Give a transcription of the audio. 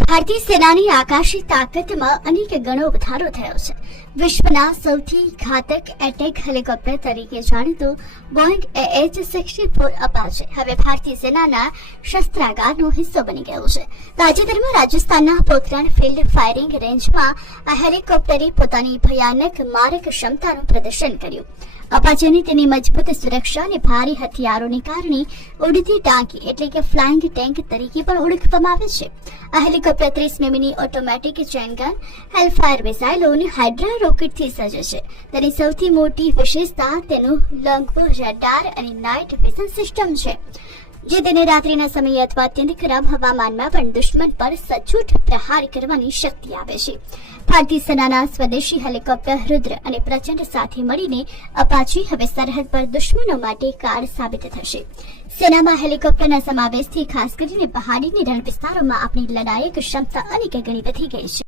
ભારતીય સેનાની આકાશી તાકાતમાં અનેક ગણો વધારો થયો છે. વિશ્વના સૌથી ઘાતક એટેક હેલિકોપ્ટર તરીકે જાણીતું બોઇંગ AH-64 અપાચે હવે ભારતીય સેનાના શસ્ત્રાગારનો હિસ્સો બની ગયું છે. તાજેતરમાં રાજસ્થાનના પોખરણ ફિલ્ડ ફાયરિંગ રેન્જમાં આ હેલિકોપ્ટરે પોતાની ભયાનક મારક ક્ષમતાનું પ્રદર્શન કર્યું. અપાચેની તેની મજબૂત સુરક્ષા અને ભારે હથિયારોને કારણે ઉડતી ટાંકી એટલે કે ફ્લાઇંગ ટેન્ક તરીકે પણ ઓળખવામાં આવે છે. આ હેલિકોપ્ટર 30 મીમીની ઓટોમેટિક ચેન ગન, હેલફાયર મિસાઇલો અને હાઇડ્રા રોકેટથી સજ્જ છે. તેની સૌથી મોટી વિશેષતા તેનું લંગબો રડાર અને નાઇટ વિઝન સિસ્ટમ છે, જે તેને રાત્રિના સમયે અથવા અત્યંત ખરાબ હવામાનમાં પણ દુશ્મન પર સચોટ પ્રહાર કરવાની શક્તિ આપે છે. ભારતીય સેનાના સ્વદેશી હેલિકોપ્ટર રુદ્ર અને પ્રચંડ સાથે મળીને અપાચે હવે સરહદ પર દુશ્મનો માટે કાર સાબિત થશે. સેનામાં હેલિકોપ્ટરના સમાવેશથી ખાસ કરીને પહાડીની રણ વિસ્તારોમાં આપણી લડાયક ક્ષમતા અનેક ગણી વધી ગઈ છે.